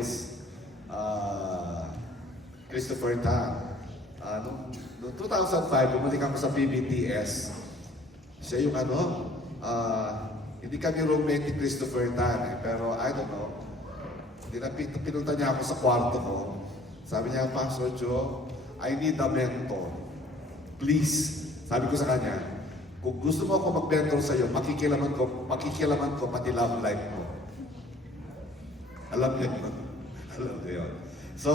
is Christopher Tan. Noong 2005, bumalik ako sa PBTS. Siya yung hindi kami roommate ni Christopher Tan pero I don't know. Pinunta niya ako sa kwarto ko. Sabi niya, Pastor Joe, I need a mentor. Please. Sabi ko sa kanya, kung gusto mo ako mag-mentor sa iyo, makikilaman ko pati love life mo. Alam niya yun. Alam niya yun. So,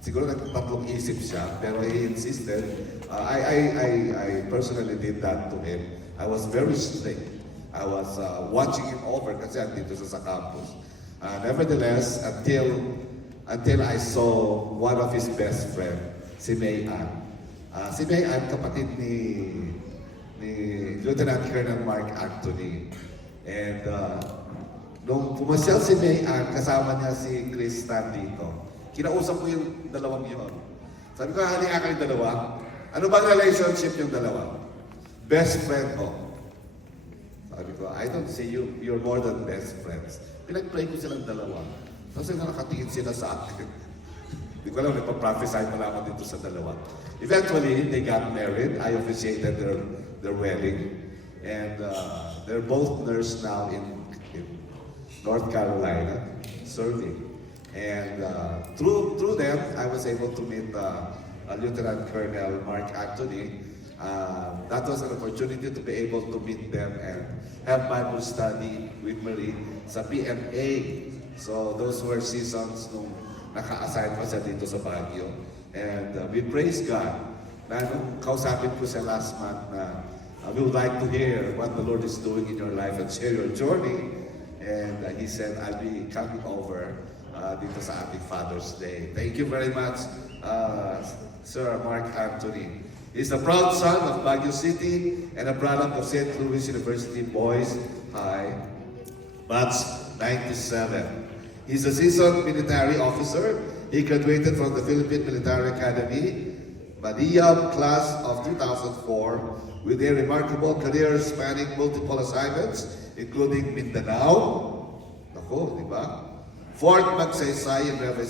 siguro nagtatlong isip siya, pero he insisted. I personally did that to him. I was very strict. I was watching him over kasi andito sa campus. Nevertheless, until I saw one of his best friend, si May Ann. Si May Ann, kapatid ni Lieutenant Colonel Mark Anthony. And nung pumasyal si May Ann, kasama niya si Chris Stan dito. Kinausap ko yung dalawang yun. Sabi ko, halika kayong dalawa. Ano bang relationship yung dalawa? Best friend ko. Sabi ko, I don't see you. You're more than best friends. Pinag-pray ko silang dalawa. Tapos nakatingin sila sa akin. Hindi ko alam, nagpa-prophesy pala ako dito sa dalawa. Eventually, they got married. I officiated their wedding. And they're both nurse now in North Carolina, serving. And through them, I was able to meet Lieutenant Colonel Mark Anthony. That was an opportunity to be able to meet them and have Bible study with Marie sa PMA. So those were seasons nung naka-assign pa siya dito sa Baguio. And we praise God na nung kausapin ko siya last month na we would like to hear what the Lord is doing in your life and share your journey. And he said, I'll be coming over dito sa ating Father's Day. Thank you very much, Sir Mark Anthony. He's a proud son of Baguio City and a product of St. Louis University Boys High, batch 97. He's a seasoned military officer. He graduated from the Philippine Military Academy, Manila class of 2004, with a remarkable career spanning multiple assignments, including Mindanao, di ba? Fort Magsaysay in Nueva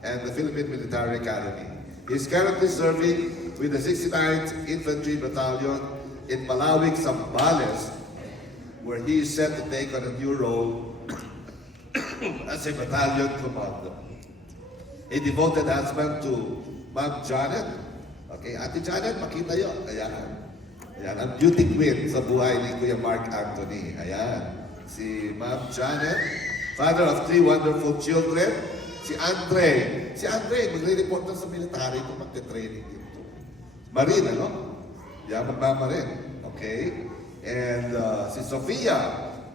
and the Philippine Military Academy. He's currently serving with the 69th Infantry Battalion in Palawig, Zambales, where he is set to take on a new role as a battalion commander. A devoted husband to Ma'am Janet. Okay, Ate Janet, makita yun. Ayan. Ayan, ang beauty queen sa buhay ni Kuya Mark Anthony. Ayan, si Ma'am Janet. Father of 3 wonderful children. Si Andre. Si Andre, magre-report na sa military ito, magte-training dito. Marine, ano? Yeah, magmama rin. Okay? And si Sofia,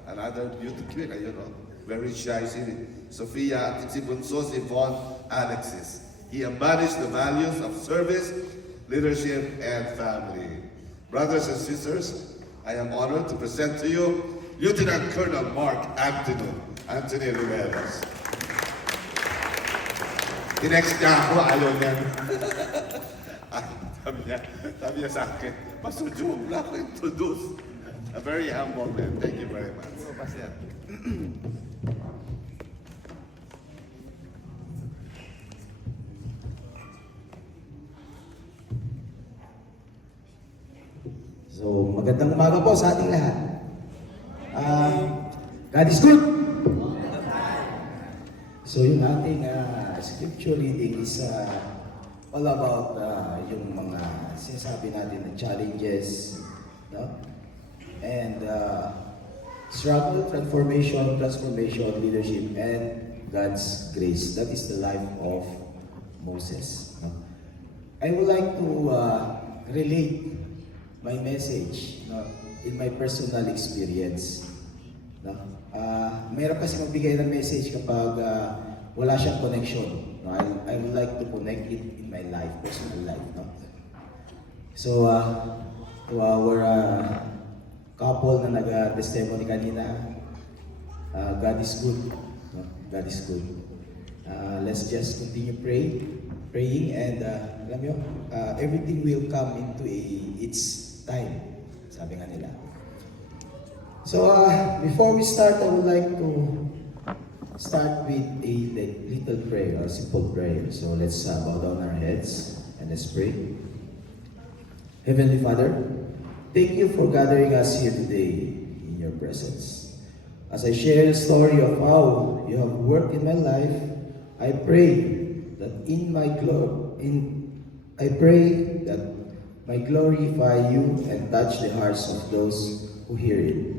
another beauty queen, ayun, no? Very shy si Sofia. At si Bunso, si Von Alexis. He embodies the values of service, leadership, and family. Brothers and sisters, I am honored to present to you Lieutenant Colonel Mark Anthony Riveros. Tinext niya ako, ayaw niya. Sabi niya sa akin, Pastor Joe, wala ko introduce. A very humble man. Thank you very much. So, magandang umaga po sa ating lahat. God is good. So, yung ating scripture reading is all about yung mga sinasabi natin na challenges, no? And struggle, transformation, leadership, and God's grace. That is the life of Moses. No? I would like to relate my message, no, in my personal experience. No? Mayroon kasi magbigay ng message kapag wala siyang connection. No? I would like to connect it in my life, personal life. No? So, to our couple na nag-testimony kanina, God is good. No? God is good. Let's just continue praying, and alam nyo, everything will come into its time, sabi nga nila. So, before we start, I would like to start with a little prayer, a simple prayer. So let's bow down our heads and let's pray. Heavenly Father, thank you for gathering us here today in your presence. As I share the story of how you have worked in my life, I pray that I pray that may glorify you and touch the hearts of those who hear it.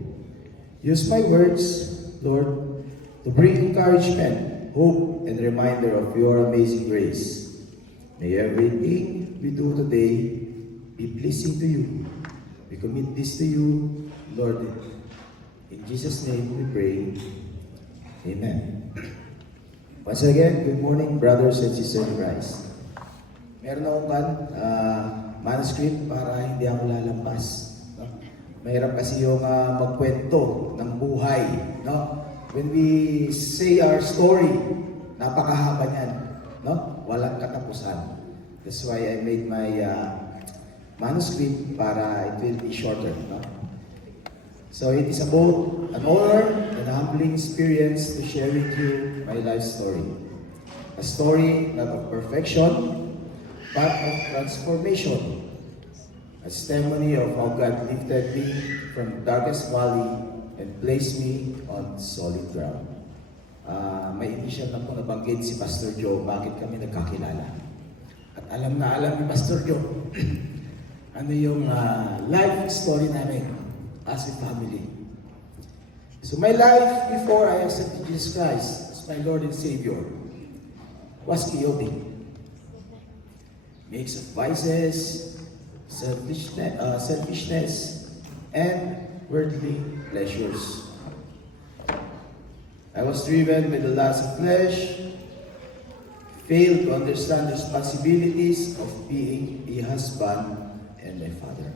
Use my words, Lord, to bring encouragement, hope, and reminder of your amazing grace. May everything we do today be pleasing to you. We commit this to you, Lord. In Jesus' name we pray. Amen. Once again, good morning, brothers and sisters in Christ. Meron akong manuscript para hindi ako lalampas. No? Mahirap kasi yung magkwento ng buhay. No? When we say our story, napakahaba niyan. No? Walang katapusan. That's why I made my manuscript para it will be shorter. No? So it is about an honor and a humbling experience to share with you my life story. A story not of perfection, but of transformation. A testimony of how God lifted me from the darkest valley and placed me on solid ground. May initial na po nabanggit si Pastor Joe bakit kami nagkakilala. At alam na alam ni Pastor Joe ano yung life story namin as a family. So my life before I accepted Jesus Christ as my Lord and Savior was chaotic. Mix of vices, selfishness, and worldly pleasures. I was driven by the lust of flesh, failed to understand the responsibilities of being a husband and a father.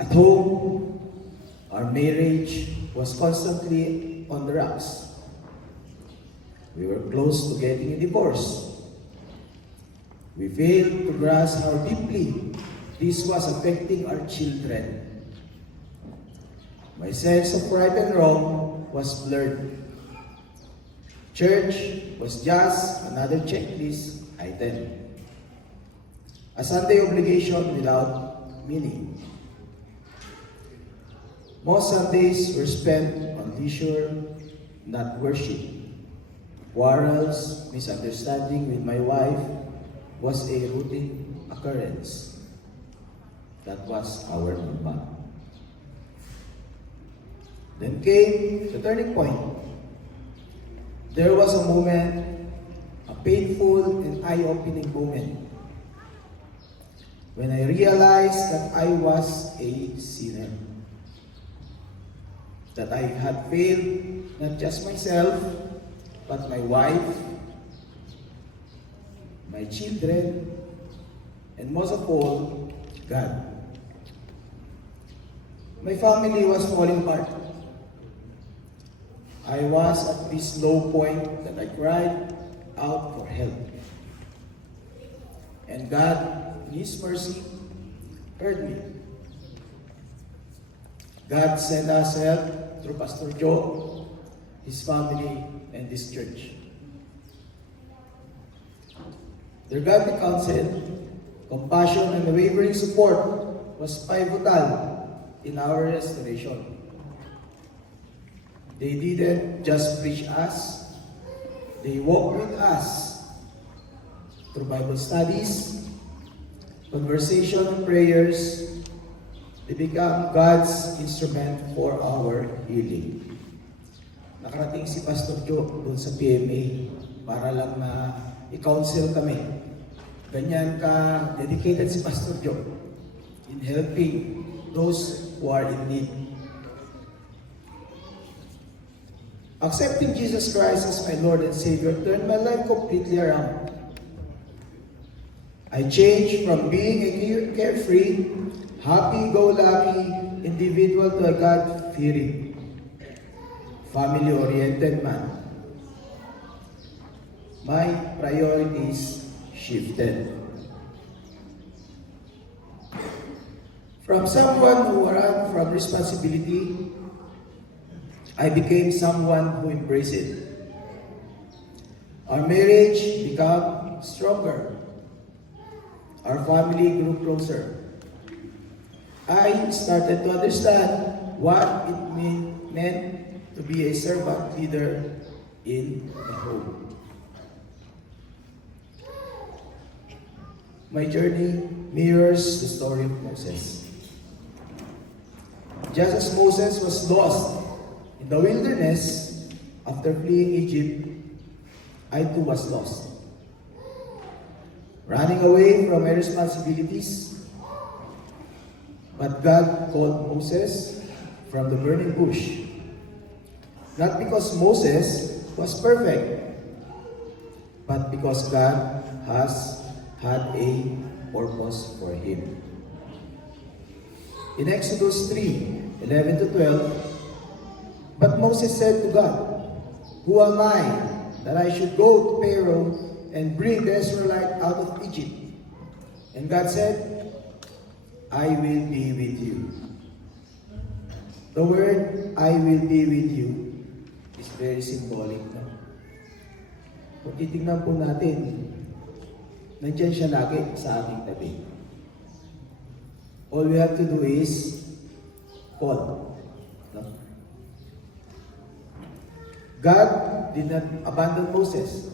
At home, our marriage was constantly on the rocks. We were close to getting a divorce. We failed to grasp how deeply this was affecting our children. My sense of right and wrong was blurred. Church was just another checklist item. A Sunday obligation without meaning. Most Sundays were spent on leisure, not worship. Quarrels, misunderstanding with my wife was a routine occurrence. That was our normal. Then came the turning point. There was a moment, a painful and eye-opening moment, when I realized that I was a sinner. That I had failed not just myself, but my wife, my children, and most of all, God. My family was falling apart. I was at this low point that I cried out for help. And God, in His mercy, heard me. God sent us help through Pastor Joe, his family, and this church. Their godly counsel, compassion, and unwavering support was pivotal in our restoration. They didn't just preach us, they walked with us through Bible studies, conversation, and prayers. They become God's instrument for our healing. Nakarating si Pastor Joe doon sa PMA para lang na i-counsel kami. Ganyan ka dedicated si Pastor Joe in helping those who are in need. Accepting Jesus Christ as my Lord and Savior turned my life completely around. I changed from being a carefree, happy-go-lucky individual to a God-fearing, family-oriented man. My priorities shifted. From someone who ran from responsibility, I became someone who embraced it. Our marriage became stronger. Our family grew closer. I started to understand what it meant to be a servant leader in the home. My journey mirrors the story of Moses. Just as Moses was lost in the wilderness after fleeing Egypt, I too was lost. Running away from my responsibilities, but God called Moses from the burning bush. Not because Moses was perfect, but because God has had a purpose for him. In Exodus 3:11 to 12, but Moses said to God, "Who am I that I should go to Pharaoh and bring the Israelites out of Egypt?" And God said, "I will be with you." The word "I will be with you" is very symbolic. No? Kung titignan po natin, nandiyan siya lagi sa ating tabi. All we have to do is call. No? God did not abandon Moses,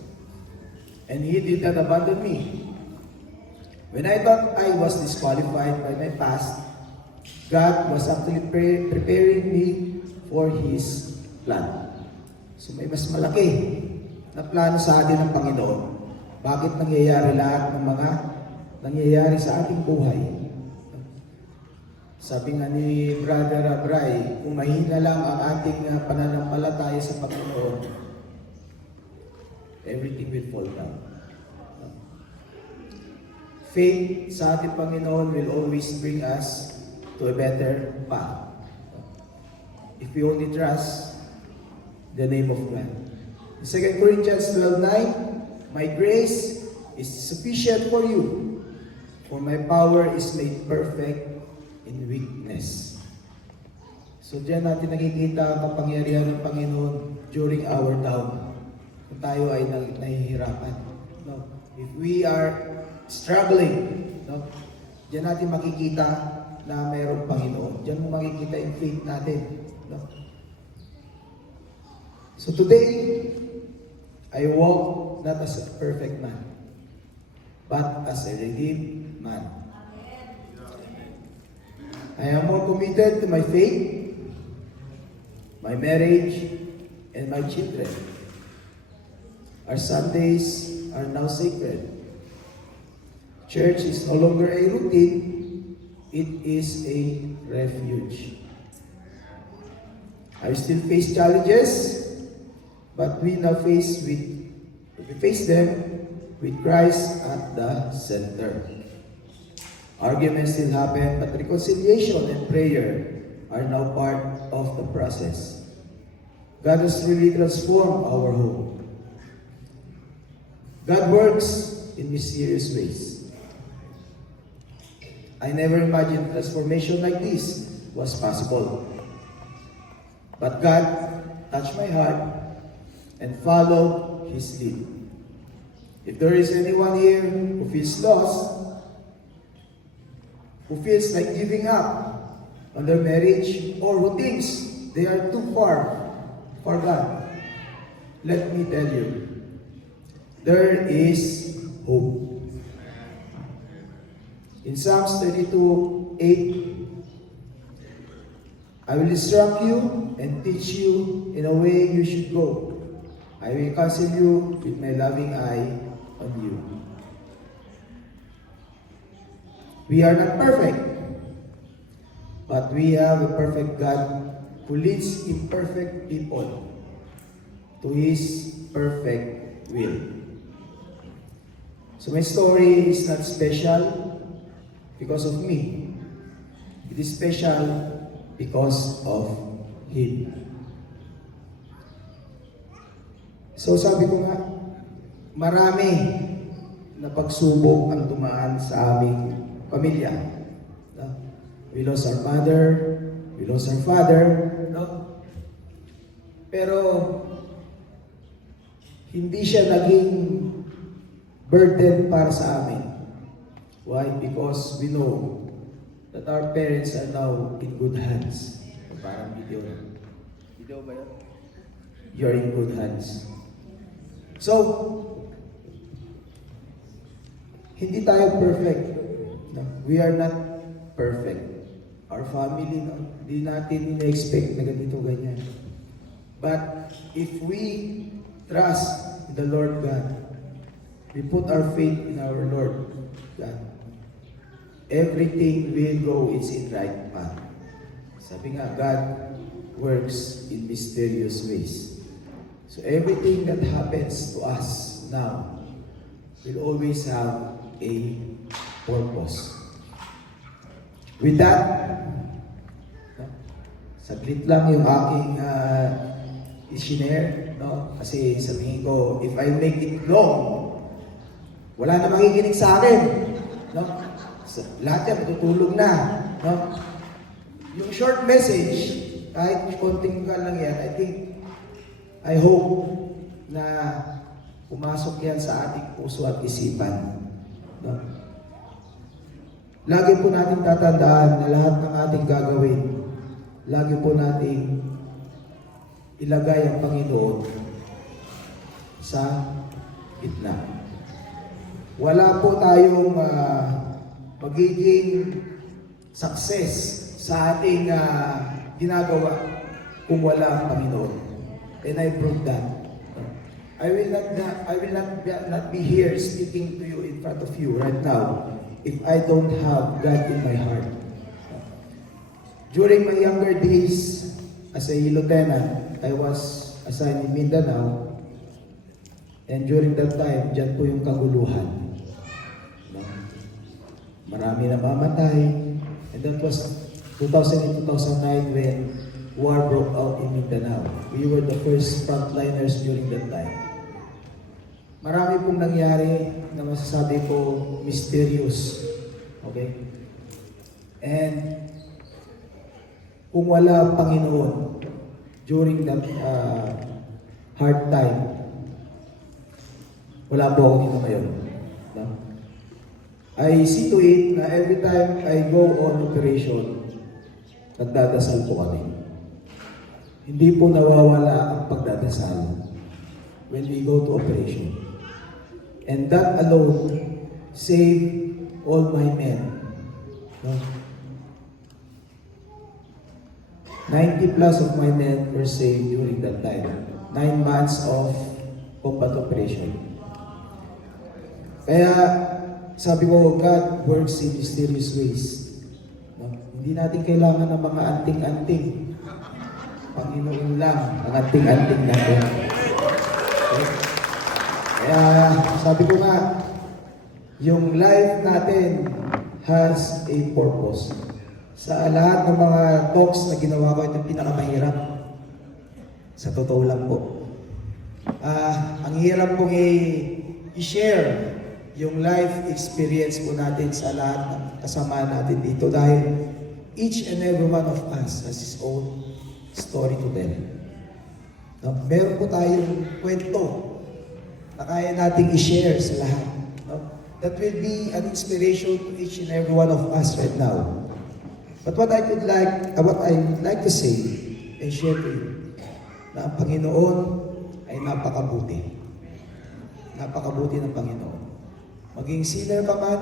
and He did not abandon me. When I thought I was disqualified by my past, God was actually preparing me for His plan. So may mas malaki na plano sa atin ng Panginoon. Bakit nangyayari lahat ng mga nangyayari sa ating buhay? Sabi nga ni Brother Abray, kung mahina lang ang ating pananampalataya sa Panginoon, everything will fall down. Faith sa ating Panginoon will always bring us to a better path. If we only trust the name of God. In 2 Corinthians 12:9, my grace is sufficient for you, for my power is made perfect in weakness. So diyan natin nakikita ang kapangyarihan ng Panginoon during our down. Kung tayo ay nahihirapan. No? If we are struggling, no? Diyan natin makikita na mayroong Panginoon. Diyan mo makikita yung faith natin. No? So today, I walk not as a perfect man, but as a redeemed man. I am more committed to my faith, my marriage, and my children. Our Sundays are now sacred. Church is no longer a routine, it is a refuge. I still face challenges, but we face them with Christ at the center. Arguments still happen, but reconciliation and prayer are now part of the process. God has really transformed our home. God works in mysterious ways. I never imagined transformation like this was possible. But God touched my heart and followed His lead. If there is anyone here who feels lost, who feels like giving up on their marriage, or who thinks they are too far for God, let me tell you, there is hope. In Psalms 32:8, I will instruct you and teach you in a way you should go. I will counsel you with my loving eye on you. We are not perfect, but we have a perfect God who leads imperfect people to His perfect will. So my story is not special because of me. It is special because of Him. So sabi ko nga, marami na pagsubok ang dumaan sa aming pamilya. No? We lost our mother, we lost our father, no? Pero hindi siya naging burden para sa amin. Why? Because we know that our parents are now in good hands. Parang video na. Video ba yan? You're in good hands. So, hindi tayo perfect. No? We are not perfect. Our family, no? Hindi natin ina-expect na ganito, ganyan. But if we trust in the Lord God, we put our faith in our Lord God, everything will go its in right path. Sabi nga, God works in mysterious ways. So everything that happens to us now will always have a purpose. With that, saglit lang yung aking i-share, no? Kasi sabihin ko, if I make it long, wala na makikinig sa akin, no? So, lahat yan matutulog na, no? Yung short message, kahit konting ka lang yan, I hope na pumasok yan sa ating puso at isipan, no? Lagi po natin tatandaan na lahat ng ating gagawin, lagi po nating ilagay ang Panginoon sa gitna. Wala po tayong magiging success sa ating ginagawa kung wala ang Panginoon. And I proved that. I will not be here speaking to you in front of you right now if I don't have God in my heart. During my younger days as a lieutenant, I was assigned in Mindanao, and during that time, dyan po yung kaguluhan. No? Marami na mamatay, and that was 2008, 2009 when war broke out in Mindanao. We were the first frontliners during that time. Marami pong nangyari na masasabi ko mysterious. Okay? And kung wala ang Panginoon during that hard time, wala po ako dito ngayon. No? I see to it na every time I go on operation, nagdadasal po kami. Hindi po nawawala ang pagdadasal when we go to operation. And that alone saved all my men. No? 90 plus of my men were saved during that time. 9 months of combat operation. Kaya sabi ko, God works in mysterious ways. No? Hindi natin kailangan ng mga anting-anting. Panginoon lang ang anting-anting natin. Okay? Kaya sabi ko nga, yung life natin has a purpose. Sa lahat ng mga talks na ginawa ko, ito yung pinakamahirap. Sa totoo lang po. Ang hirap pong i-share yung life experience po natin sa lahat ng kasama natin dito dahil each and every one of us has his own story to tell. No? Meron po tayong kwento na kaya nating i-share sa lahat. No? That will be an inspiration to each and every one of us right now. But what I would like to say and share to you, na ang Panginoon ay napakabuti. Napakabuti ng Panginoon. Maging sinner ka man,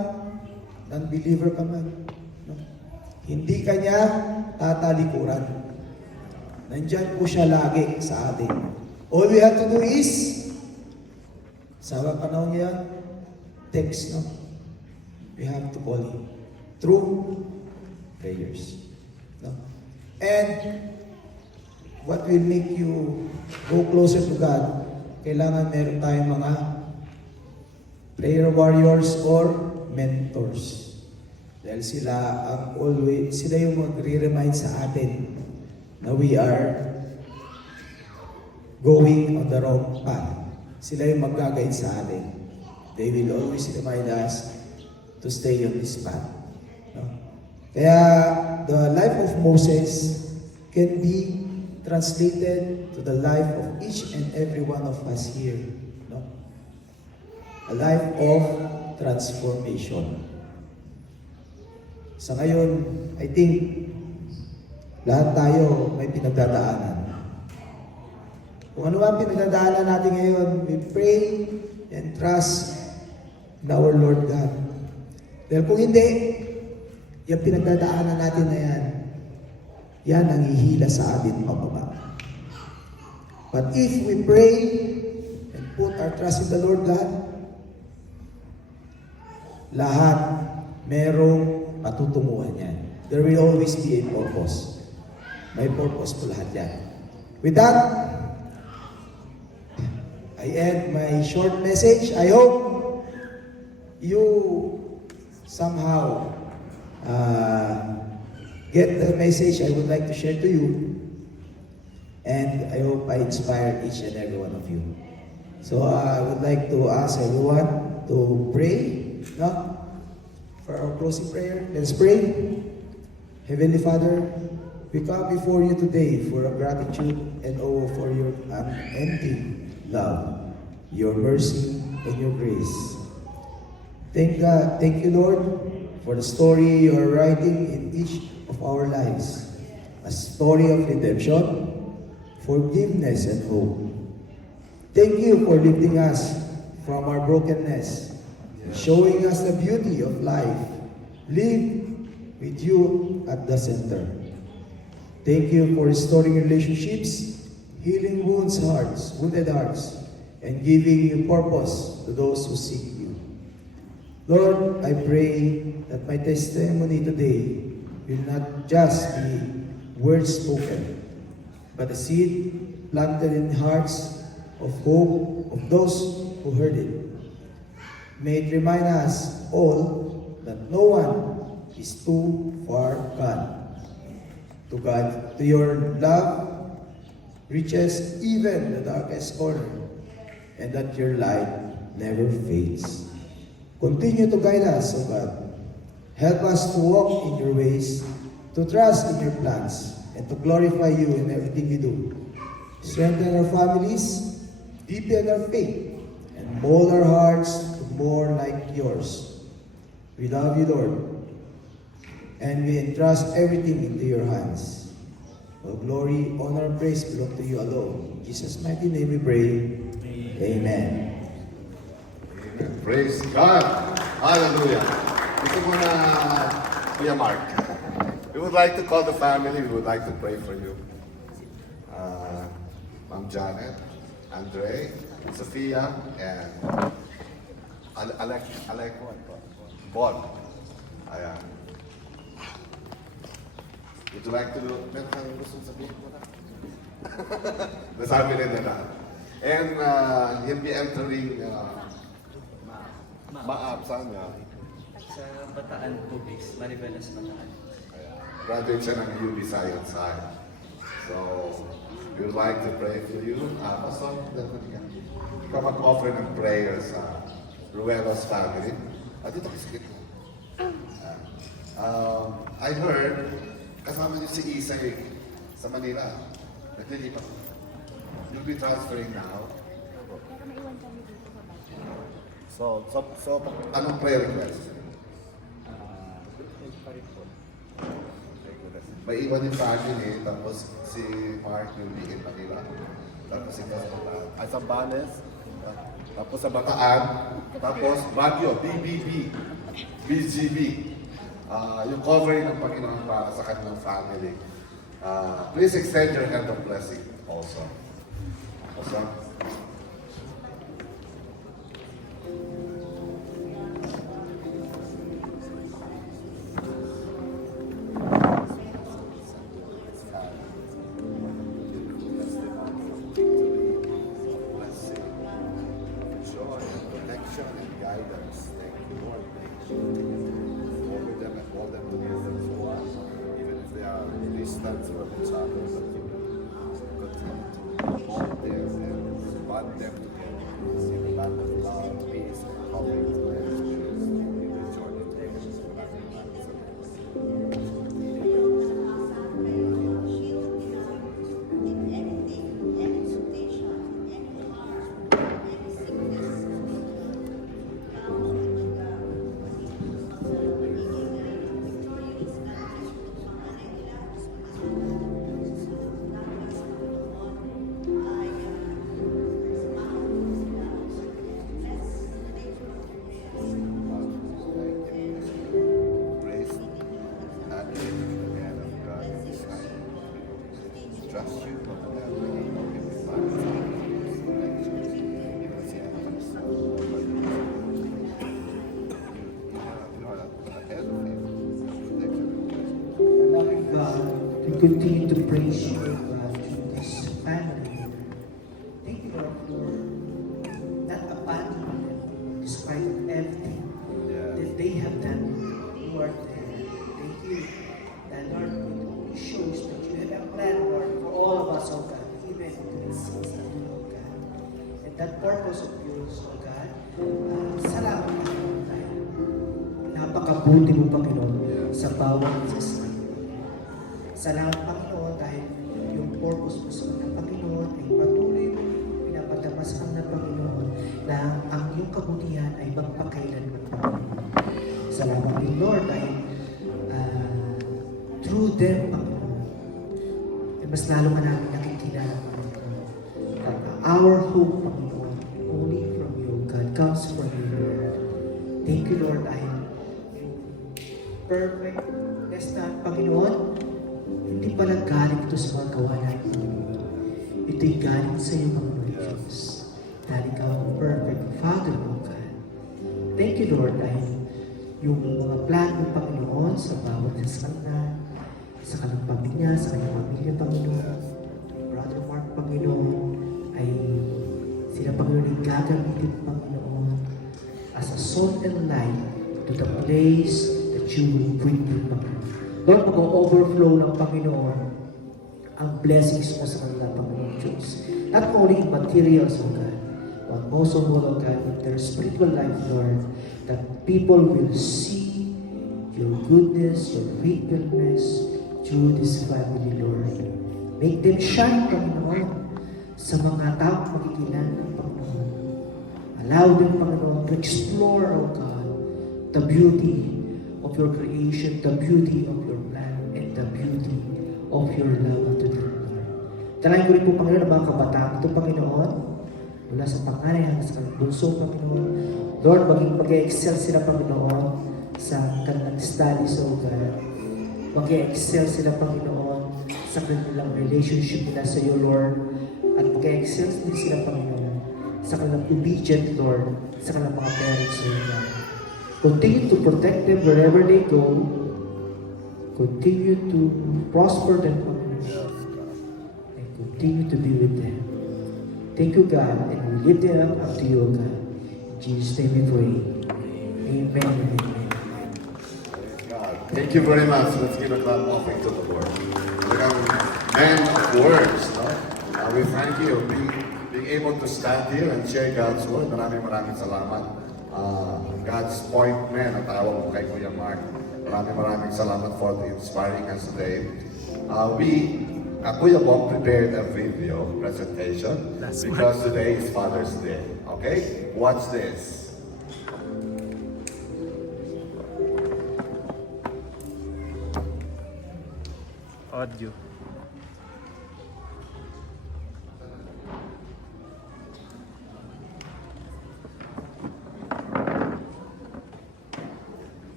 non-believer ka man, no? Hindi ka niya tatalikuran. Nandyan po siya lagi sa atin. All we have to do is, sa panahon niya, text, no? We have to call Him through prayers. No? And what will make you go closer to God, kailangan meron tayong mga prayer warriors or mentors. Dahil sila yung magre-remind sa atin na we are going on the wrong path. Sila yung mag-guide sa atin. They will always remind us to stay on this path. No? Kaya the life of Moses can be translated to the life of each and every one of us here. No? A life of transformation. Sa ngayon, I think, lahat tayo may pinagdadaanan. Kung ano man pinagdadaanan natin ngayon, we pray and trust in our Lord God. Dahil kung hindi, yung pinagdadaanan natin na yan ang hihila sa atin pababa. But if we pray and put our trust in the Lord God, lahat merong patutunguhan yan. There will always be a purpose. May purpose po lahat yan. With that, I end my short message. I hope you somehow get the message I would like to share to you. And I hope I inspire each and every one of you. So I would like to ask everyone to pray, no? For our closing prayer. Let's pray. Heavenly Father, we come before you today for a gratitude and awe for your unending love, your mercy, and your grace. Thank God, thank you, Lord, for the story you are writing in each of our lives. A story of redemption, forgiveness, and hope. Thank you for lifting us from our brokenness, showing us the beauty of life. Live with you at the center. Thank you for restoring relationships, healing wounded hearts, and giving you purpose to those who seek you. Lord, I pray that my testimony today will not just be words spoken, but a seed planted in hearts of hope of those who heard it. May it remind us all that no one is too far gone. To God, to your love reaches even the darkest corner, and that your light never fades. Continue to guide us, O God. Help us to walk in your ways, to trust in your plans, and to glorify you in everything we do. Strengthen our families, deepen our faith, and mold our hearts to more like yours. We love you, Lord, and we entrust everything into your hands. All glory, honor, and praise belong to you alone. In Jesus' mighty name we pray. Amen. Amen. Praise God. Hallelujah. Gusto mo na, Kuya Mark. We would like to call the family. We would like to pray for you. Ma'am Janet, Andre, Sophia, and Alec Bon. Ayan. Would you like to do, meron kang gusto sabihin ko na? Nasabi nila na. And he'll be entering Maap, saan nga? Sa Bataan po base, Maribelas Bataan. Graduate siya ng UB Science High. So, we would like to pray for you. Pastor, ikaw mag-offer ng prayer sa Ruelos family. Dito kasi kita. I heard, kasama niyo si Isay sa Manila. Naglilipat. You'll be transferring now. So, anong prayer request? May iwan yung family, tapos si Mark yung in Manila. Tapos ikaw sa Bataan. Ay, sa Banes. Tapos sa Bataan. Tapos Baguio, BBB, BGB. Yung covering ng Panginoon para sa kanilang family. Please extend your hand of blessing also. Also. Distance from each other, but you continue to hold them and bond them together in the land of love, peace, and covering to their spirits in the journey to the continue to praise you, God, through this family. Thank you, Lord, for not abandoning them despite of everything that they have done. You are there. Thank you. That, Lord, it only shows that you have a plan, Lord, for all of us, oh God, even in this season, oh God. And that purpose of yours, oh God, salamat, Panginoon, dahil napakabuti mo, Panginoon, sa bawat isa. Salamat, Panginoon, dahil yung purpose mo sa mga Panginoon ay patuloy mo pinapatamasang na Panginoon na ang iyong kabutihan ay magpakailanman, Panginoon. Salamat din, Lord, dahil through them, Panginoon, ay mas lalo ka namin nakikilala, Panginoon. That our hope, Panginoon, only from you, God, comes from you, Lord. Thank you, Lord, dahil perfectness na, Panginoon, hindi pala galing ito sa mga gawa natin, Panginoon. Ito'y galing sa iyo, Panginoon Diyos. Dahil ikaw ang perfect Father, O God. Thank you, Lord, dahil yung mga plan ng Panginoon sa bawat sasaknan, sa kanyang pamilya, sa kanyang pamilya, Panginoon, Brother Mark, Panginoon, ay sila, Panginoon, ay gagamitin, Panginoon, as a salt and light to the place that you will bring them, Panginoon. Lord, mag-overflow ng Panginoon ang blessings mo sa kanila, Panginoon Diyos. Not only in materials, O God, but also, Lord, O God, in their spiritual life, Lord, that people will see your goodness, your faithfulness through this family, Lord. Make them shine, Panginoon, sa mga taong makikilala ng Panginoon. Allow them, Panginoon, to explore, O God, the beauty of your creation, the beauty of your plan, and the beauty of your love to them, Lord. Talahin ko rin po, Panginoon, ang mga kabataan ito, Panginoon, mula sa panganay hanggang sa bunso, Panginoon. Lord, mag-excel sila, Panginoon, sa kanilang studies, O God. Mag-excel sila, Panginoon, sa kanilang relationship nila sa iyo, Lord. At mag-excel din sila, Panginoon, sa kanilang obedient, Lord, sa kanilang mga parents, O God. Continue to protect them wherever they go. Continue to prosper them, Panginoon. And continue to be with them. Thank you, God, and we lift them up to you, God. In Jesus' name we pray. Amen and amen. God. Thank you very much. Let's give a clap offering to the Lord. Talagang man of words, no? We thank you being able to stand here and share God's word. Maraming salamat. God's point man, ang tawag mo kay Kuya Mark. Maraming salamat for inspiring us today. Kuya Bob prepared a video presentation because today is Father's Day. Okay? Watch this. Audio.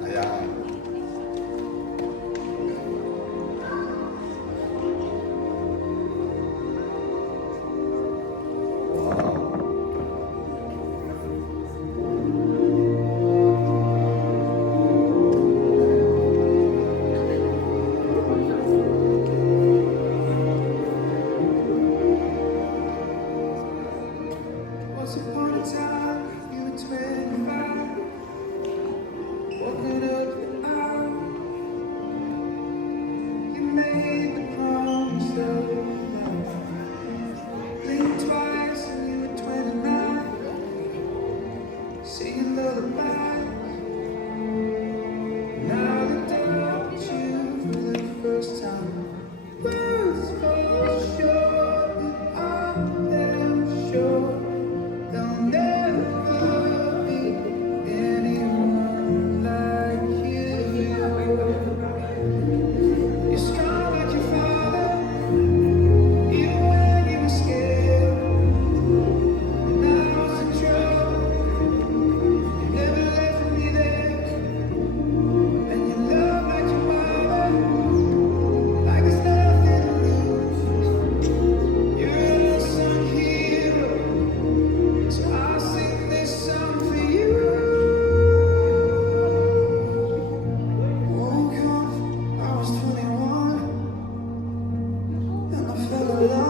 Ayan. Wow. Lord.